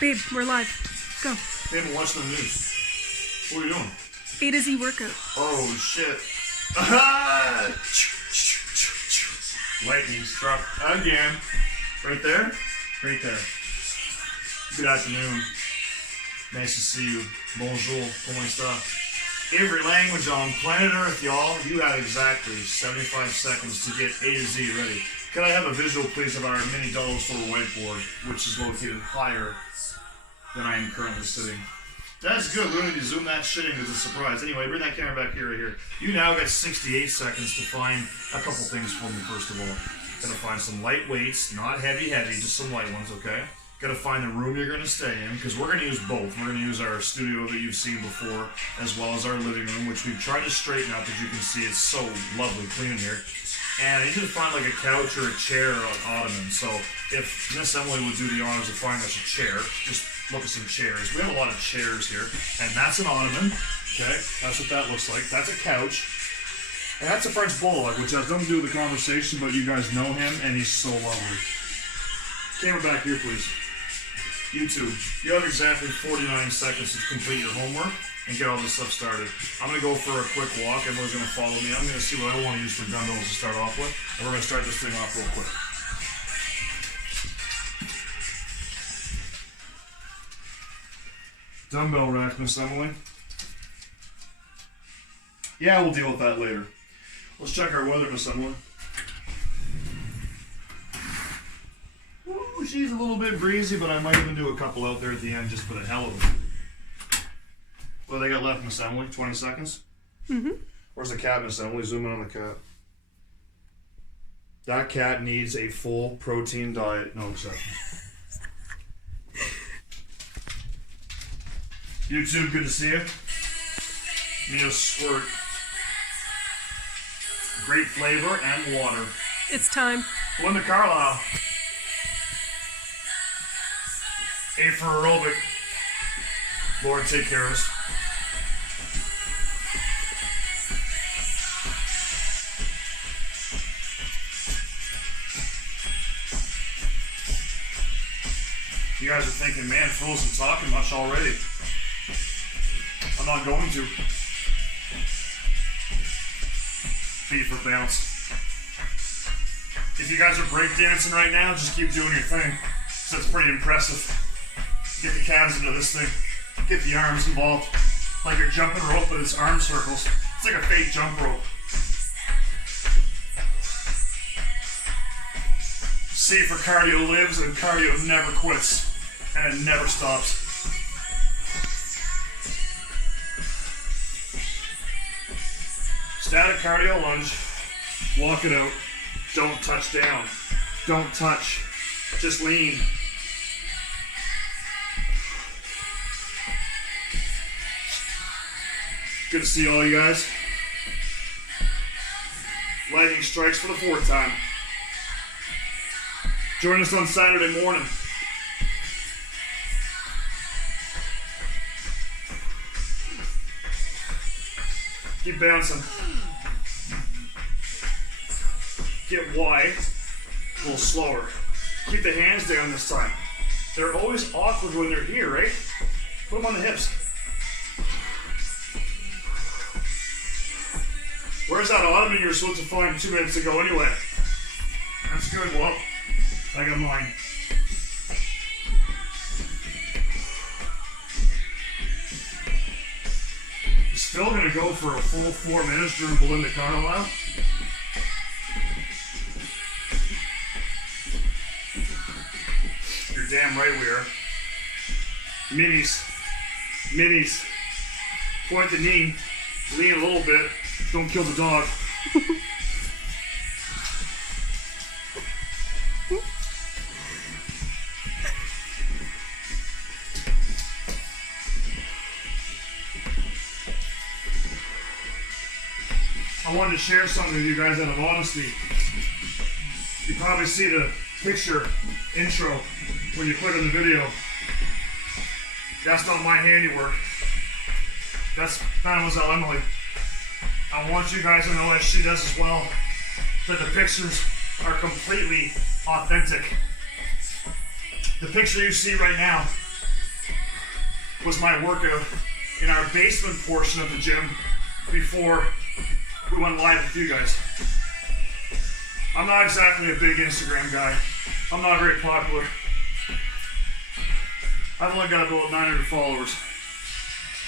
Babe, we're live. Go. Babe, I'm watching the news. What are you doing? A to Z workout. Oh, shit. Lightning struck again. Right there? Right there. Good afternoon. Nice to see you. Bonjour. Comment está? Every language on planet Earth, y'all. You have exactly 75 seconds to get A to Z ready. Can I have a visual, please, of our mini dollar store whiteboard, which is located higher than I am currently sitting? That's good. We don't need to zoom that shit in because it's a surprise. Anyway, bring that camera back here, right here. You now got 68 seconds to find a couple things for me, first of all. Gotta find some light weights, not heavy, just some light ones, okay? Gotta find the room you're gonna stay in, because we're gonna use both. We're gonna use our studio that you've seen before, as well as our living room, which we've tried to straighten up. As you can see, it's so lovely clean in here. And you just find like a couch or a chair or an ottoman. So if Miss Emily would do the honors of finding us a chair, just look at some chairs. We have a lot of chairs here. And that's an ottoman. Okay, that's what that looks like. That's a couch. And that's a French bulldog, which has nothing to do with the conversation, but you guys know him, and he's so lovely. Camera back here, please. YouTube. You have exactly 49 seconds to complete your homework and get all this stuff started. I'm going to go for a quick walk. Everyone's going to follow me. I'm going to see what I don't want to use for dumbbells to start off with. And we're going to start this thing off real quick. Dumbbell rack, Miss Emily. Yeah, we'll deal with that later. Let's check our weather, Miss Emily. Ooh, she's a little bit breezy, but I might even do a couple out there at the end just for the hell of it. What do they got left, Miss Emily? 20 seconds? Mm-hmm. Where's the cat, Miss Emily? Zoom in on the cat. That cat needs a full protein diet. No exception. YouTube, good to see you. Neo Squirt. Great flavor and water. It's time. Linda Carlisle. A for aerobic. Lord, take care of us. You guys are thinking, man, Phil isn't talking much already. I'm not going to. Feet for bounce. If you guys are breakdancing right now, just keep doing your thing. So that's pretty impressive. Get the calves into this thing. Get the arms involved. Like you're jumping rope, but it's arm circles. It's like a fake jump rope. C for cardio lives, and cardio never quits. And it never stops. Static cardio lunge. Walk it out. Don't touch down. Don't touch. Just lean. Good to see all you guys. Lightning strikes for the 4th time. Join us on Saturday morning. Keep bouncing. Get wide. A little slower. Keep the hands down this time. They're always awkward when they're here, right? Put them on the hips. Where's that ottoman you were supposed to find 2 minutes ago anyway? That's good, well, I got mine. Still gonna go for a full 4 minutes during Belinda Carlisle. You're damn right we are. Minis. Minis. Point the knee. Lean a little bit. Don't kill the dog. I wanted to share something with you guys out of honesty. You probably see the picture intro when you click on the video. That's not my handiwork. That's Mademoiselle Emily. I want you guys to know, as she does as well, that the pictures are completely authentic. The picture you see right now was my workout in our basement portion of the gym before we went live with you guys. I'm not exactly a big Instagram guy. I'm not very popular. I've only got about 900 followers.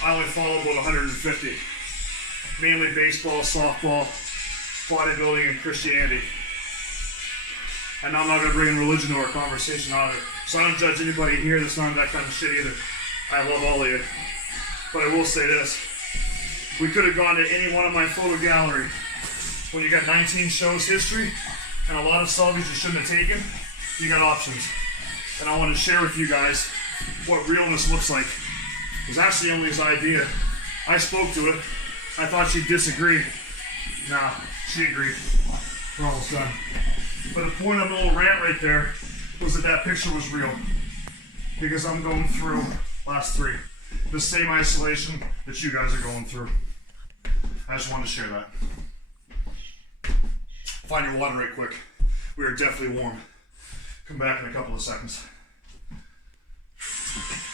I only follow about 150. Mainly baseball, softball, bodybuilding, and Christianity. And I'm not going to bring in religion to our conversation either. So I don't judge anybody here that's not that kind of shit either. I love all of you. But I will say this. We could have gone to any one of my photo gallery. When you got 19 shows history and a lot of selfies you shouldn't have taken, you got options. And I want to share with you guys what realness looks like. It was actually Emily's idea. I spoke to it. I thought she'd disagree. Nah, she agreed. We're almost done. But the point of the little rant right there was that picture was real. Because I'm going through, last three, the same isolation that you guys are going through. I just wanted to share that. Find your water right quick. We are definitely warm. Come back in a couple of seconds.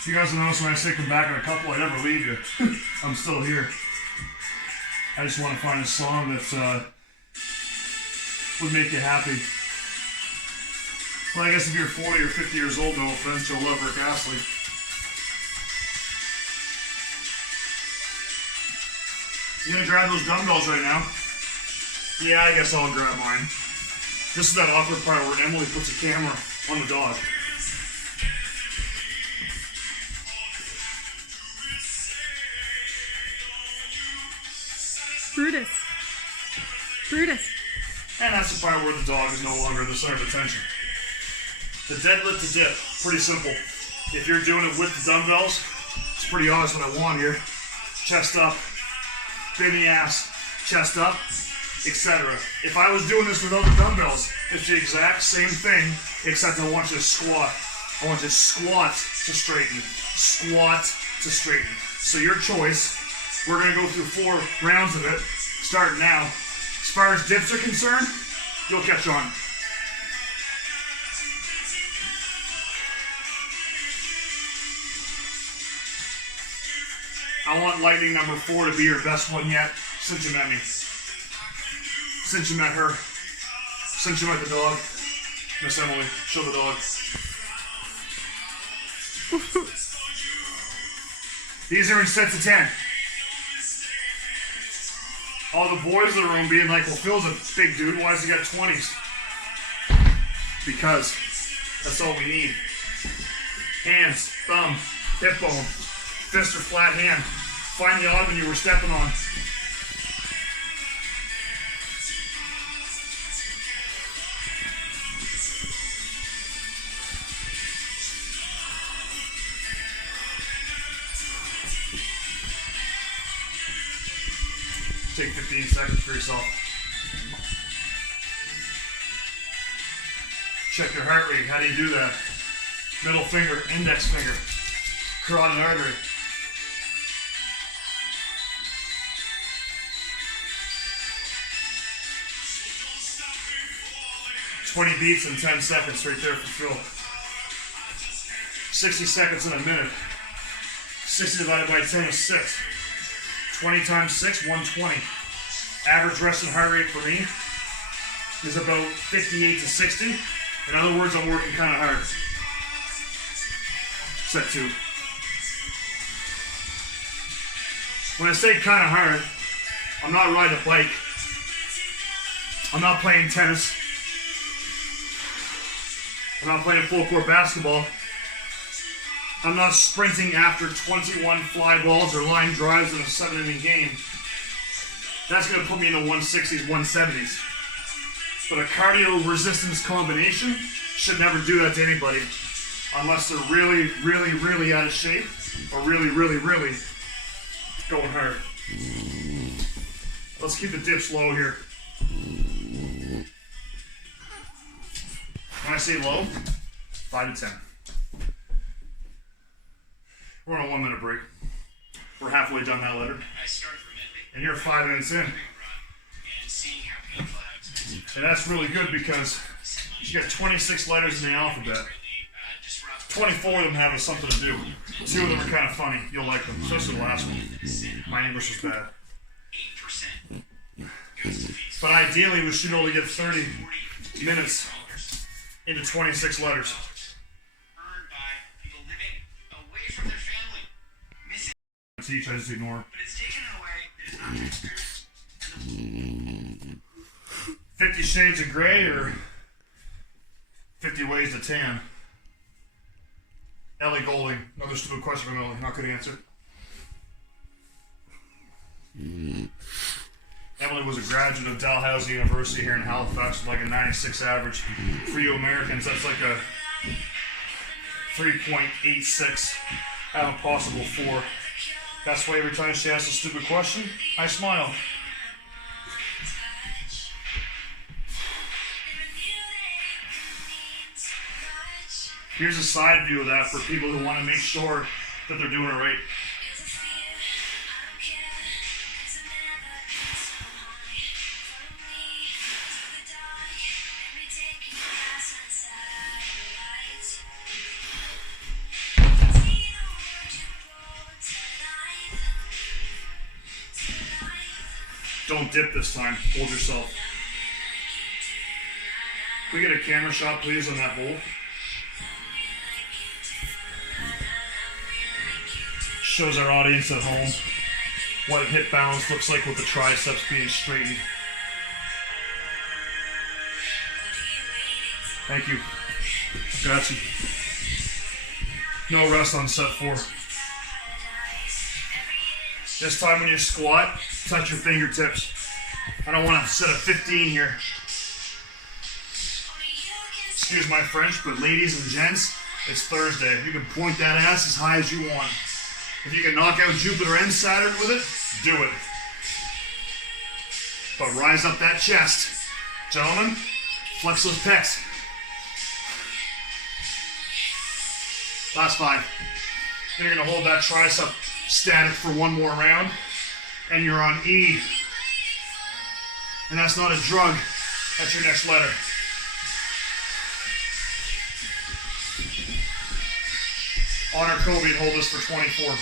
You guys will notice when I say come back in a couple, I never leave you. I'm still here. I just want to find a song that would make you happy. Well, I guess if you're 40 or 50 years old, no offense, you'll love Rick Astley. You gonna grab those dumbbells right now? Yeah, I guess I'll grab mine. This is that awkward part where Emily puts a camera on the dog. Brutus. Brutus. And that's the part where the dog is no longer the center of attention. The deadlift to dip, pretty simple. If you're doing it with the dumbbells, it's pretty obvious what I want here. Chest up, bend the ass, chest up, etc. If I was doing this without the dumbbells, it's the exact same thing, except I want you to squat. I want you to squat to straighten. Squat to straighten. So your choice. We're going to go through 4 rounds of it, starting now. As far as dips are concerned, you'll catch on. I want lightning number 4 to be your best one yet, since you met me. Since you met her. Since you met the dog. Miss Emily, show the dog. These are in sets of 10. All the boys in the room being like, well, Phil's a big dude, why does he got 20s? Because that's all we need. Hands, thumb, hip bone, fist or flat hand. Find the ottoman you were stepping on. Take 15 seconds for yourself. Check your heart rate. How do you do that? Middle finger, index finger, carotid artery. "20 beats in 10 seconds right there for Phil. 60 seconds in a minute. 60 divided by 10 is 6. 20 times 6, 120. Average resting heart rate for me is about 58 to 60. In other words, I'm working kind of hard. Set 2. When I say kind of hard, I'm not riding a bike. I'm not playing tennis. I'm not playing full court basketball. I'm not sprinting after 21 fly balls or line drives in a 7-inning game. That's going to put me in the 160s, 170s. But a cardio resistance combination should never do that to anybody unless they're really, really, really out of shape or really, really, really going hard. Let's keep the dips low here. When I say low, 5 to 10. We're on a 1-minute break. We're halfway done that letter. And you're 5 minutes in. And that's really good because you got 26 letters in the alphabet. 24 of them having something to do. 2 of them are kind of funny. You'll like them, especially the last one. My English was bad. But ideally, we should be able to get 30 minutes into 26 letters. Teach, I just ignore. 50 Shades of Grey or 50 Ways to Tan? Ellie Golding. Another stupid question from Ellie. Not good answer. Emily was a graduate of Dalhousie University here in Halifax with like a 96 average. For you Americans, that's like a 3.86 out of a possible 4. That's why every time she asks a stupid question, I smile. Here's a side view of that for people who want to make sure that they're doing it right. Don't dip this time. Hold yourself. Can we get a camera shot, please, on that hole? Shows our audience at home what hip balance looks like with the triceps being straightened. Thank you. Grazie. No rest on set 4. This time when you squat, touch your fingertips. I don't want to set a 15 here. Excuse my French, but ladies and gents, it's Thursday. You can point that ass as high as you want. If you can knock out Jupiter and Saturn with it, do it. But rise up that chest. Gentlemen, flex those pecs. Last 5. You're going to hold that tricep static for one more round, and you're on E. And that's not a drug, that's your next letter. Honor Kobe and hold this for 24.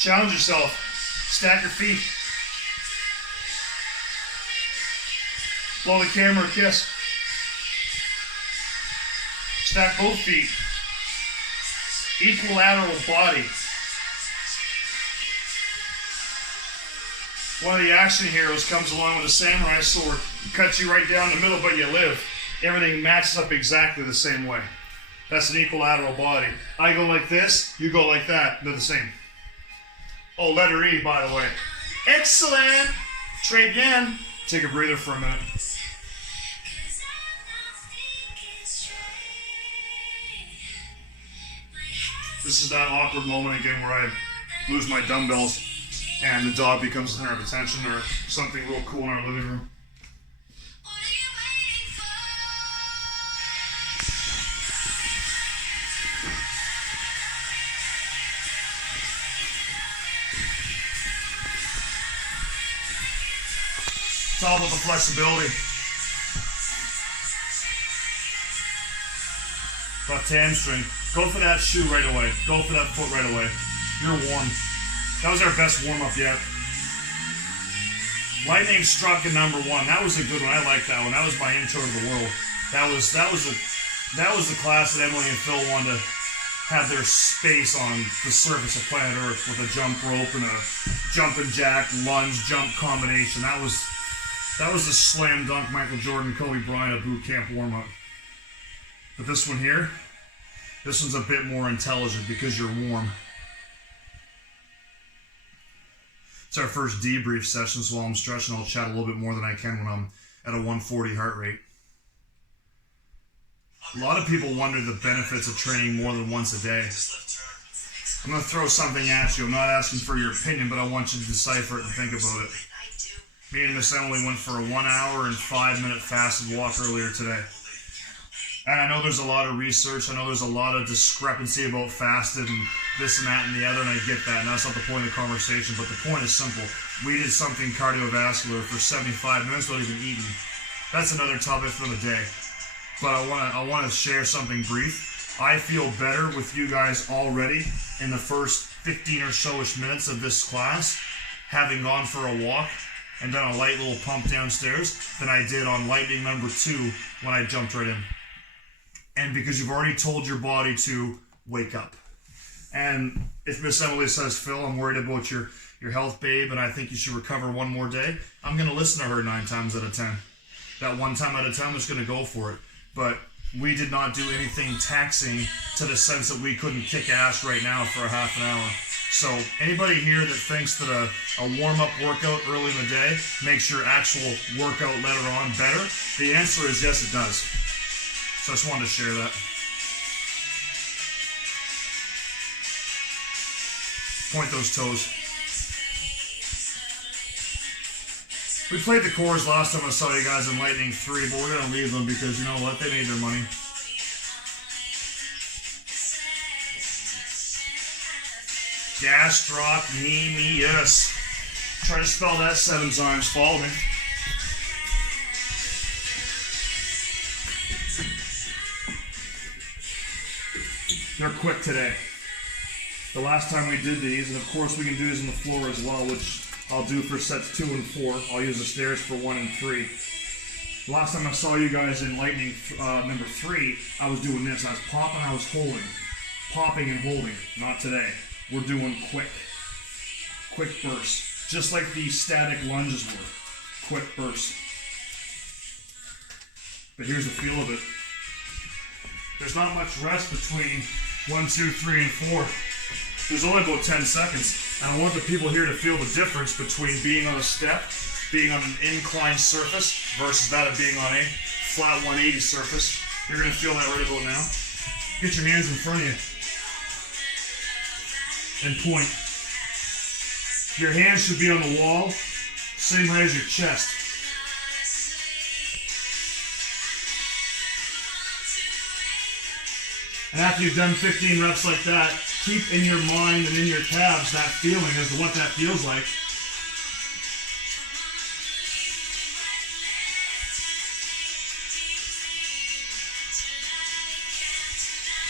Challenge yourself. Stack your feet. Blow the camera a kiss. Stack both feet. Equilateral body. One of the action heroes comes along with a samurai sword, cuts you right down the middle, but you live. Everything matches up exactly the same way. That's an equilateral body. I go like this, you go like that. They're the same. Oh, letter E, by the way. Excellent! Très bien. Take a breather for a minute. This is that awkward moment again where I lose my dumbbells and the dog becomes the center of attention or something real cool in our living room. It's all about the flexibility. Left hamstring. Go for that shoe right away. Go for that foot right away. You're warm. That was our best warm-up yet. Lightning struck in number 1. That was a good one. I like that one. That was my intro to the world. That was the class that Emily and Phil wanted to have their space on the surface of planet Earth with a jump rope and a jumping jack, lunge, jump combination. That was the slam dunk Michael Jordan, Kobe Bryant boot camp warm-up. But this one here, this one's a bit more intelligent because you're warm. It's our first debrief session, so while I'm stretching, I'll chat a little bit more than I can when I'm at a 140 heart rate. A lot of people wonder the benefits of training more than once a day. I'm going to throw something at you. I'm not asking for your opinion, but I want you to decipher it and think about it. Me and Miss Emily went for a 1 hour and 5 minute fasted walk earlier today. And I know there's a lot of research, I know there's a lot of discrepancy about fasted and this and that and the other, and I get that, and that's not the point of the conversation, but the point is simple. We did something cardiovascular for 75 minutes without even eating. That's another topic for the day. But I want to share something brief. I feel better with you guys already in the first 15 or so-ish minutes of this class, having gone for a walk and done a light little pump downstairs, than I did on lightning number 2 when I jumped right in. And because you've already told your body to wake up. And if Miss Emily says, Phil, I'm worried about your health, babe, and I think you should recover one more day, I'm going to listen to her 9 times out of 10. That 1 time out of 10, I'm just going to go for it. But we did not do anything taxing to the sense that we couldn't kick ass right now for a half an hour. So anybody here that thinks that a warm-up workout early in the day makes your actual workout later on better, the answer is yes, it does. So I just wanted to share that. Point those toes. We played the chorus last time I saw you guys in Lightning 3, but we're going to leave them because, you know what, they made their money. Gastrocnemius. Try to spell that 7 times. Follow me. They're quick today. The last time we did these, and of course we can do these on the floor as well, which I'll do for sets 2 and 4. I'll use the stairs for 1 and 3. The last time I saw you guys in Lightning number 3, I was doing this. I was popping, I was holding. Popping and holding. Not today. We're doing quick. Quick bursts. Just like the static lunges were. Quick bursts. But here's the feel of it. There's not much rest between 1, 2, 3, and 4. There's only about 10 seconds. And I want the people here to feel the difference between being on a step, being on an inclined surface, versus that of being on a flat 180 surface. You're going to feel that right about now. Get your hands in front of you. And point. Your hands should be on the wall, same height as your chest. And after you've done 15 reps like that, keep in your mind and in your calves that feeling as to what that feels like.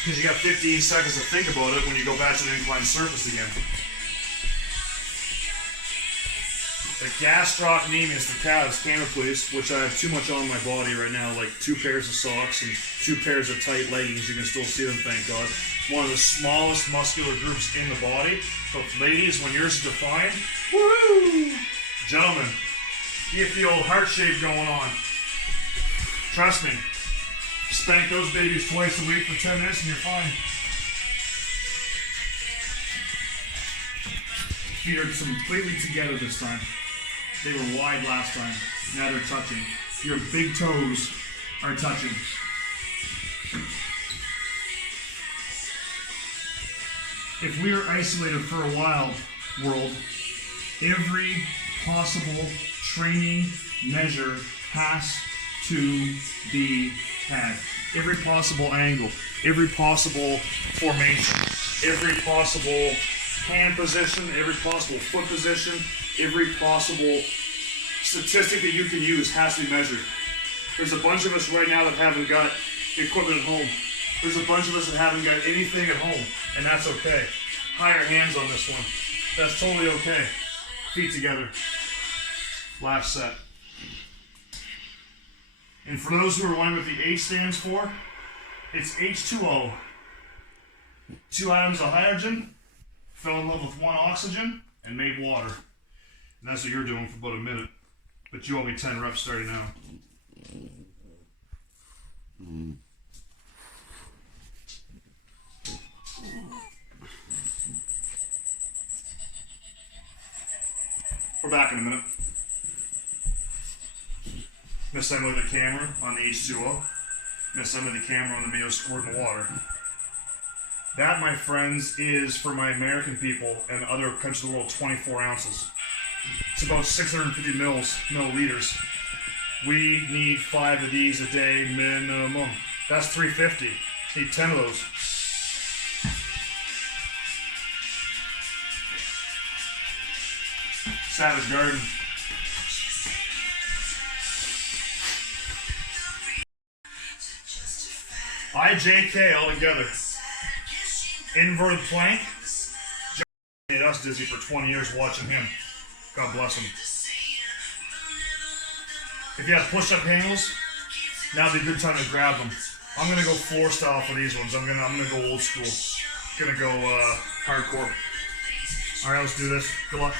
Because you got 15 seconds to think about it when you go back to the inclined surface again. The gastrocnemius, the calves, camera please, which I have too much on my body right now, like 2 pairs of socks and 2 pairs of tight leggings. You can still see them, thank God. One of the smallest muscular groups in the body. So ladies, when yours is defined, woo! Gentlemen, get the old heart shape going on. Trust me. Spank those babies twice a week for 10 minutes and you're fine. Feet are completely together this time. They were wide last time. Now they're touching. Your big toes are touching. If we are isolated for a while, world, every possible training measure has to be had. Every possible angle, every possible formation, every possible hand position, every possible foot position, every possible statistic that you can use has to be measured. There's a bunch of us right now that haven't got equipment at home. There's a bunch of us that haven't got anything at home, and that's okay. Higher hands on this one. That's totally okay. Feet together. Last set. And for those who are wondering what the H stands for, it's H2O. 2 atoms of hydrogen fell in love with 1 oxygen and made water. And that's what you're doing for about a minute. But you owe me 10 reps starting now. We're back in a minute. Miss Emily the camera on the H2O. Miss Emily the camera on the Mayo squirting water. That, my friends, is for my American people and other countries of the world 24 ounces. It's about 650 milliliters. We need 5 of these a day minimum. That's 350. Need 10 of those. Savage Garden. IJK all together. Inverted plank. John made us dizzy for 20 years watching him. God bless him. If you have push-up handles, now'd be a good time to grab them. I'm gonna go floor style for these ones. I'm gonna go old school. Gonna go hardcore. All right, let's do this. Good luck.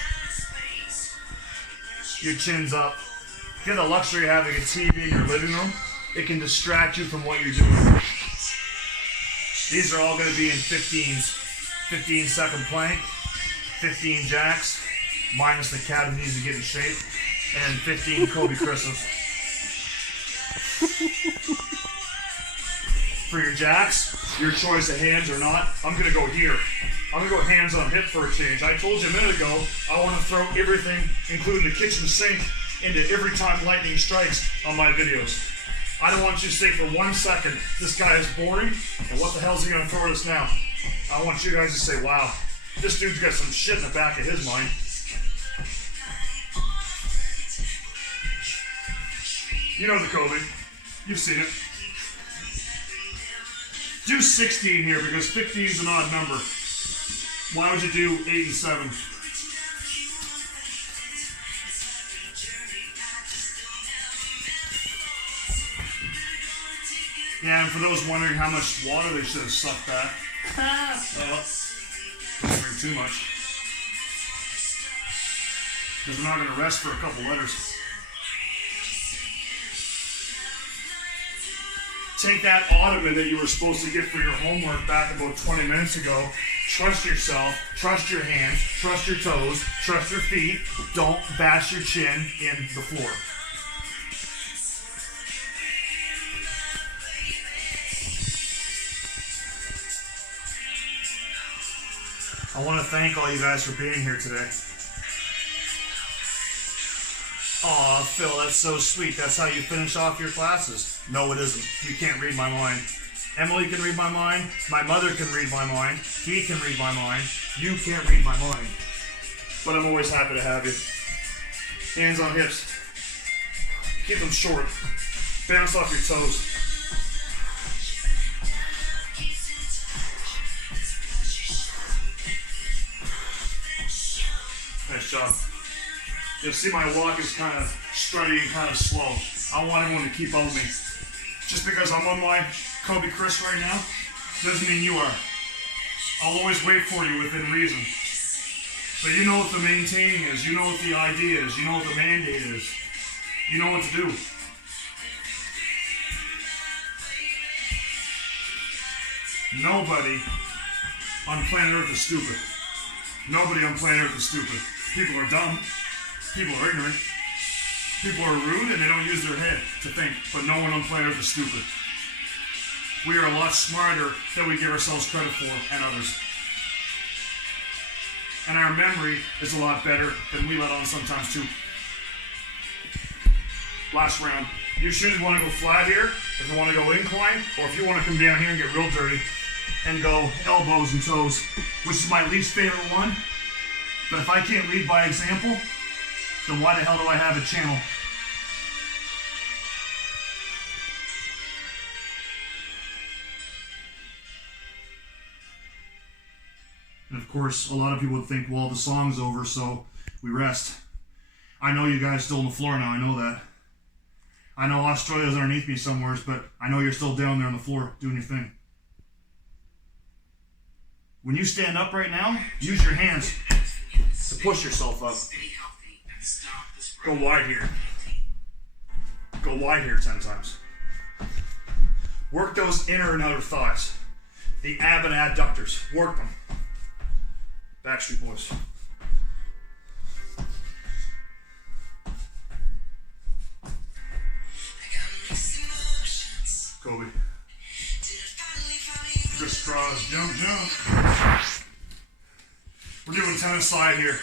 Your chin's up. If you have the luxury of having a TV in your living room, it can distract you from what you're doing. These are all going to be in 15s. 15-second plank, 15 jacks, minus the cat who needs to get in shape, and 15 Kobe Christmas. For your jacks, your choice of hands or not, I'm going to go here. I'm going to go hands on hip for a change. I told you a minute ago, I want to throw everything, including the kitchen sink, into every time lightning strikes on my videos. I don't want you to say for 1 second, this guy is boring, and what the hell is he going to throw at us now? I want you guys to say, wow, this dude's got some shit in the back of his mind. You know the Kobe. You've seen it. Do 16 here because 15 is an odd number. Why would you do 8 and 7? Yeah, and for those wondering how much water they should have sucked back, well, don't drink too much. Because we're not going to rest for a couple letters. Take that ottoman that you were supposed to get for your homework back about 20 minutes ago. Trust yourself, trust your hands, trust your toes, trust your feet. Don't bash your chin in the floor. I want to thank all you guys for being here today. Aw, Phil, that's so sweet. That's how you finish off your classes. No, it isn't. You can't read my mind. Emily can read my mind. My mother can read my mind. He can read my mind. You can't read my mind. But I'm always happy to have you. Hands on hips. Keep them short. Bounce off your toes. Nice job. You'll see my walk is kind of strutty and kind of slow. I want everyone to keep up with me. Just because I'm on my Kobe Chris right now, doesn't mean you are. I'll always wait for you within reason. But you know what the maintaining is. You know what the idea is. You know what the mandate is. You know what to do. Nobody on planet Earth is stupid. Nobody on planet Earth is stupid. People are dumb. People are ignorant. People are rude and they don't use their head to think. But no one on planet Earth is stupid. We are a lot smarter than we give ourselves credit for and others. And our memory is a lot better than we let on sometimes too. Last round. You should want to go flat here, if you want to go incline, or if you want to come down here and get real dirty and go elbows and toes, which is my least favorite one. But if I can't lead by example, then why the hell do I have a channel? And of course, a lot of people would think, well, the song's over, so we rest. I know you guys still on the floor now, I know that. I know Australia's underneath me somewhere, but I know you're still down there on the floor doing your thing. When you stand up right now, use your hands to push yourself up. Go wide here. Go wide here 10 times. Work those inner and outer thighs. The ab and adductors. Work them. Backstreet Boys. Kobe. Crisscross, jump, jump. We're doing tennis slide here.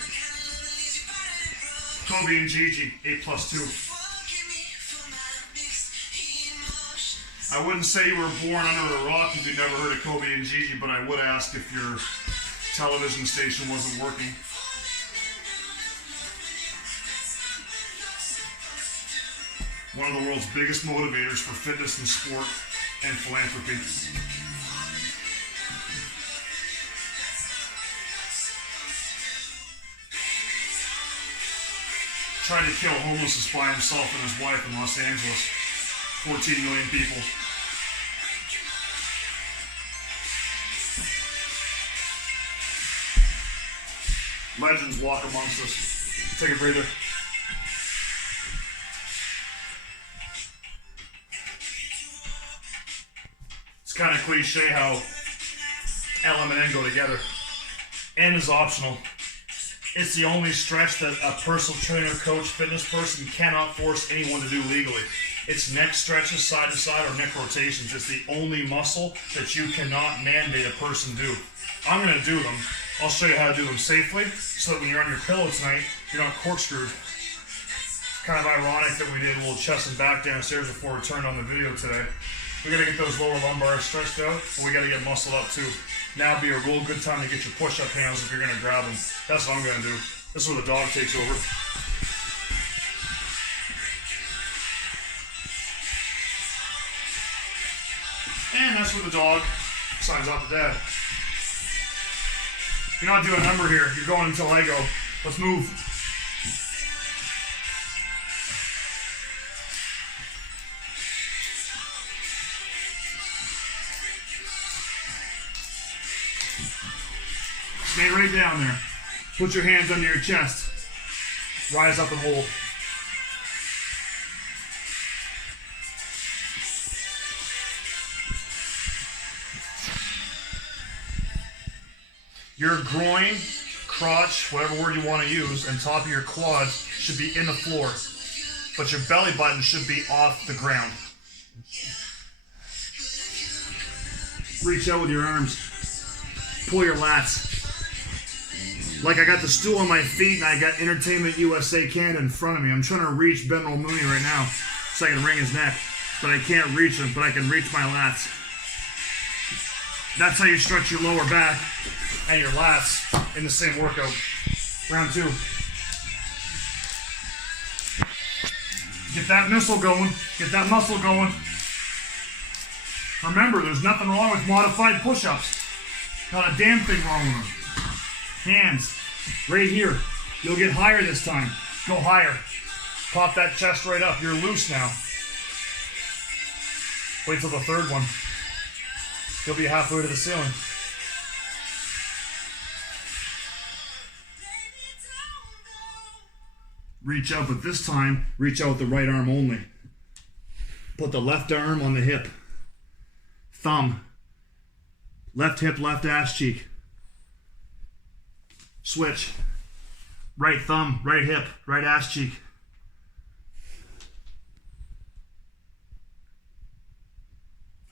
Kobe and Gigi, 8+2. I wouldn't say you were born under a rock if you never heard of Kobe and Gigi, but I would ask if your television station wasn't working. One of the world's biggest motivators for fitness and sport and philanthropy. Tried to kill homelessness by himself and his wife in Los Angeles. 14 million people. Legends walk amongst us. Take a breather. It's kind of cliche how L, M, and N go together. N is optional. It's the only stretch that a personal trainer, coach, fitness person cannot force anyone to do legally. It's neck stretches, side to side, or neck rotations. It's the only muscle that you cannot mandate a person do. I'm going to do them. I'll show you how to do them safely so that when you're on your pillow tonight, you're not corkscrewed. Kind of ironic that we did a little chest and back downstairs before we turned on the video today. We got to get those lower lumbar stretched out, and we got to get muscled up too. Now would be a real good time to get your push-up handles if you're going to grab them. That's what I'm going to do. This is where the dog takes over. And that's where the dog signs off to dad. You're not doing a number here. You're going until I go. Let's move. Stay right down there. Put your hands under your chest. Rise up and hold. Your groin, crotch, whatever word you want to use, and top of your quads should be in the floor. But your belly button should be off the ground. Reach out with your arms. Pull your lats. Like I got the stool on my feet and I got Entertainment USA Canada in front of me. I'm trying to reach Ben Mulmooney right now so I can wring his neck. But I can't reach him, but I can reach my lats. That's how you stretch your lower back and your lats in the same workout. Round 2. Get that missile going. Get that muscle going. Remember, there's nothing wrong with modified push-ups. Not a damn thing wrong with them. Hands, right here. You'll get higher this time. Go higher. Pop that chest right up. You're loose now. Wait till the third one. You'll be halfway to the ceiling. Reach out, but this time, reach out with the right arm only. Put the left arm on the hip. Thumb. Left hip, left ass cheek. Switch. Right thumb, right hip, right ass cheek.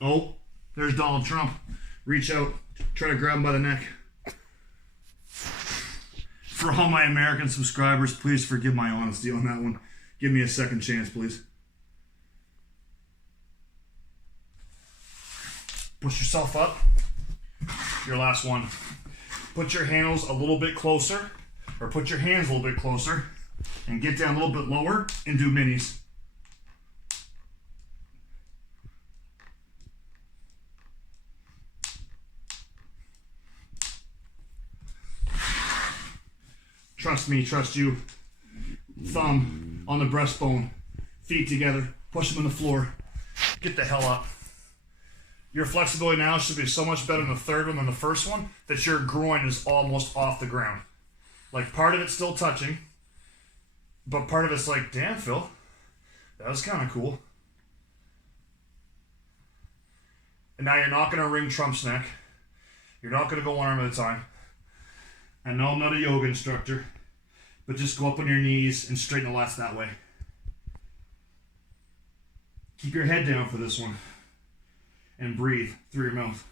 Oh, there's Donald Trump. Reach out. Try to grab him by the neck. For all my American subscribers, please forgive my honesty on that one. Give me a second chance, please. Push yourself up. Your last one. Put your handles a little bit closer, or put your hands a little bit closer, and get down a little bit lower and do minis. Trust me, trust you. Thumb on the breastbone, feet together, push them on the floor. Get the hell up. Your flexibility now should be so much better in the third one than the first one that your groin is almost off the ground. Like part of it's still touching, but part of it's like, damn, Phil, that was kind of cool. And now you're not going to wring Trump's neck. You're not going to go one arm at a time. I know I'm not a yoga instructor, but just go up on your knees and straighten the lats that way. Keep your head down for this one. And breathe through your mouth.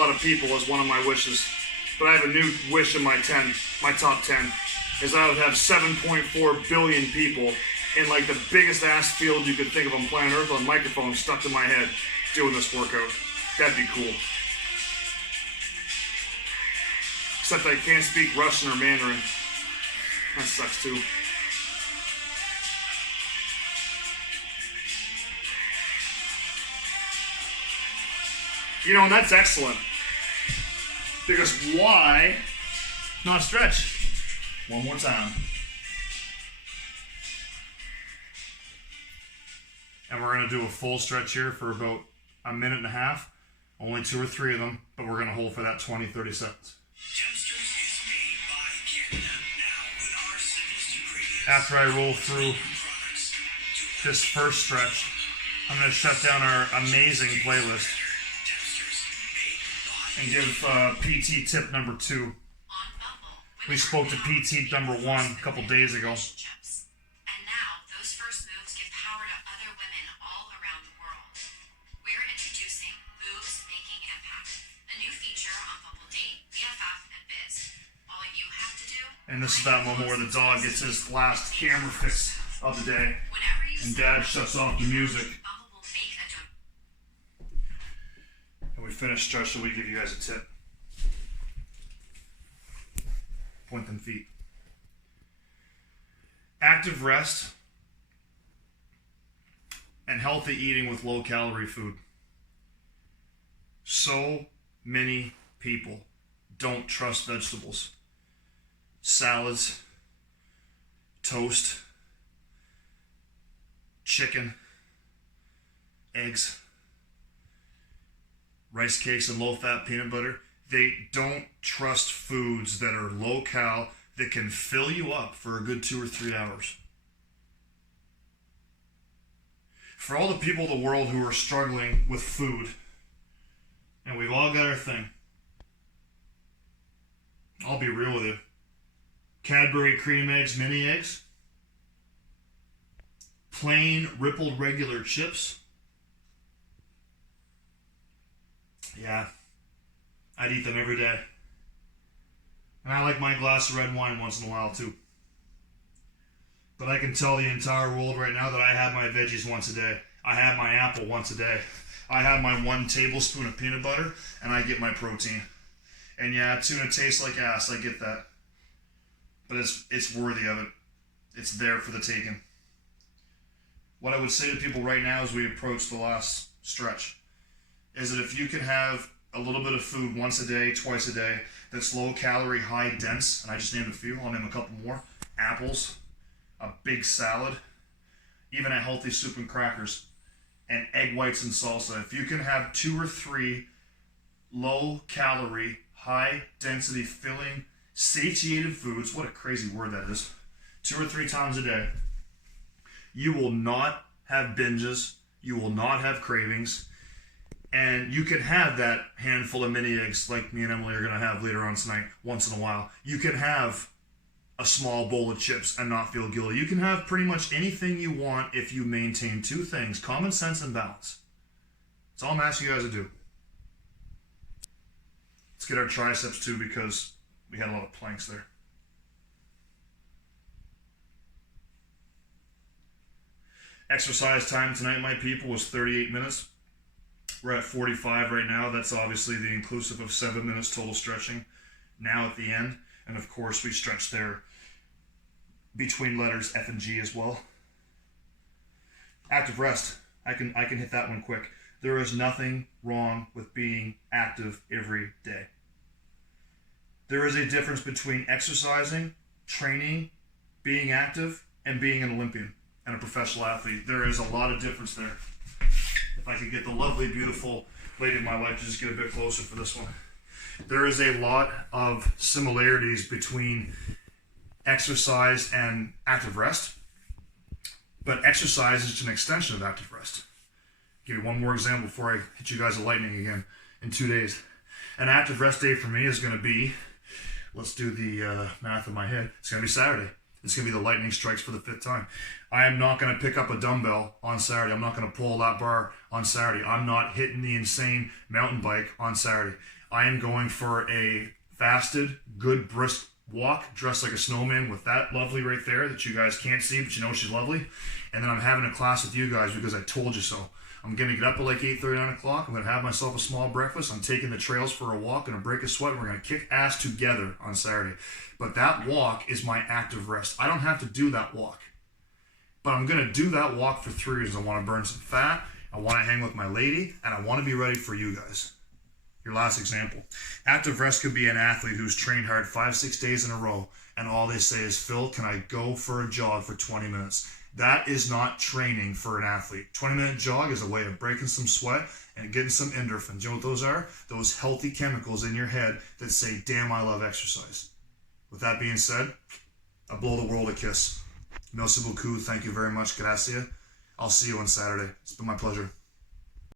a lot of people as one of my wishes, but I have a new wish in my top 10, is I would have 7.4 billion people in like the biggest ass field you could think of on planet Earth on microphones stuck to my head doing this workout. That'd be cool. Except I can't speak Russian or Mandarin. That sucks too. You know, and that's excellent. Because why not stretch? One more time. And we're going to do a full stretch here for about a minute and a half. Only 2 or 3 of them, but we're going to hold for that 20-30 seconds. After I roll through this first stretch, I'm going to shut down our amazing playlist and give PT tip number 2. We spoke to PT number 1 a couple days ago. And now those first moves give power to other women all around the world. We're introducing Moves Making Impact, a new feature on Bumble Date, BFF, and Biz. All you have to do. And this is that moment where the dog gets his last camera fix of the day, and Dad shuts off the music. And we finish stretch, so we give you guys a tip. Point them feet. Active rest and healthy eating with low calorie food. So many people don't trust vegetables. Salads, toast, chicken, eggs, rice cakes and low-fat peanut butter. They don't trust foods that are low-cal, that can fill you up for a good 2 or 3 hours. For all the people in the world who are struggling with food, and we've all got our thing, I'll be real with you. Cadbury cream eggs, mini eggs, plain rippled regular chips. Yeah, I'd eat them every day. And I like my glass of red wine once in a while too. But I can tell the entire world right now that I have my veggies once a day. I have my apple once a day. I have my 1 tablespoon of peanut butter, and I get my protein. And yeah, tuna tastes like ass, I get that. But it's worthy of it. It's there for the taking. What I would say to people right now as we approach the last stretch is that if you can have a little bit of food once a day, twice a day, that's low calorie, high dense, and I just named a few, I'll name a couple more. Apples, a big salad, even a healthy soup and crackers, and egg whites and salsa. If you can have 2 or 3 low calorie, high density, filling, satiated foods, what a crazy word that is, 2 or 3 times a day, you will not have binges, you will not have cravings, and you can have that handful of mini eggs like me and Emily are going to have later on tonight once in a while. You can have a small bowl of chips and not feel guilty. You can have pretty much anything you want if you maintain 2 things, common sense and balance. That's all I'm asking you guys to do. Let's get our triceps too, because we had a lot of planks there. Exercise time tonight, my people, was 38 minutes. We're at 45 right now. That's obviously the inclusive of 7 minutes total stretching now at the end. And of course, we stretch there between letters F and G as well. Active rest. I can hit that one quick. There is nothing wrong with being active every day. There is a difference between exercising, training, being active, and being an Olympian and a professional athlete. There is a lot of difference there. If I could get the lovely, beautiful lady in my life to just get a bit closer for this one. There is a lot of similarities between exercise and active rest, but exercise is just an extension of active rest. I'll give you one more example before I hit you guys with lightning again in 2 days. An active rest day for me is going to be, let's do the math in my head, it's going to be Saturday. It's going to be the lightning strikes for the 5th time. I am not going to pick up a dumbbell on Saturday. I'm not going to pull that bar on Saturday. I'm not hitting the insane mountain bike on Saturday. I am going for a fasted, good, brisk walk, dressed like a snowman with that lovely right there that you guys can't see, but you know she's lovely. And then I'm having a class with you guys because I told you so. I'm going to get up at like 8:30, 9 o'clock. I'm going to have myself a small breakfast. I'm taking the trails for a walk and a break of sweat. And we're going to kick ass together on Saturday. But that walk is my active rest. I don't have to do that walk. But I'm going to do that walk for 3 reasons. I want to burn some fat. I want to hang with my lady. And I want to be ready for you guys. Your last example. Active rest could be an athlete who's trained hard 5-6 days in a row. And all they say is, Phil, can I go for a jog for 20 minutes? That is not training for an athlete. 20-minute jog is a way of breaking some sweat and getting some endorphins. You know what those are? Those healthy chemicals in your head that say, damn, I love exercise. With that being said, I blow the world a kiss. Merci beaucoup. Thank you very much. Gracias. I'll see you on Saturday. It's been my pleasure.